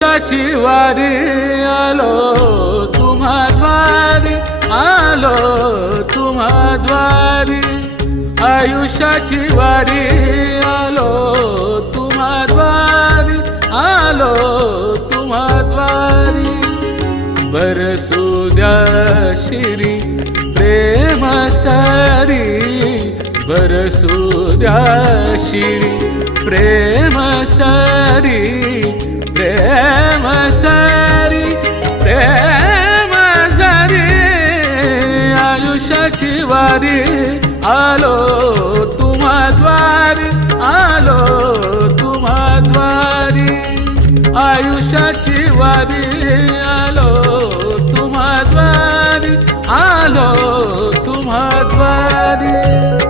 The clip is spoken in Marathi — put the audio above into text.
आयुष्याची वारी आलो तुम्हा द्वारी, आलो तुम्हा द्वारी। आयुष्याची वारी आलो तुम्हा द्वारी, आलो तुम्हा द्वारी। बरसू द्या शिरी प्रेम सारी, बरसू द्या शिरी प्रेम सारी, प्रेम सारी, प्रेम सारी। आयुष्याची वारी आलो तुम्हा द्वारी, आलो तुम्हा द्वारी। आयुष्याची वारी आलो तुम्हा द्वारी, आलो तुम्हा द्वारी।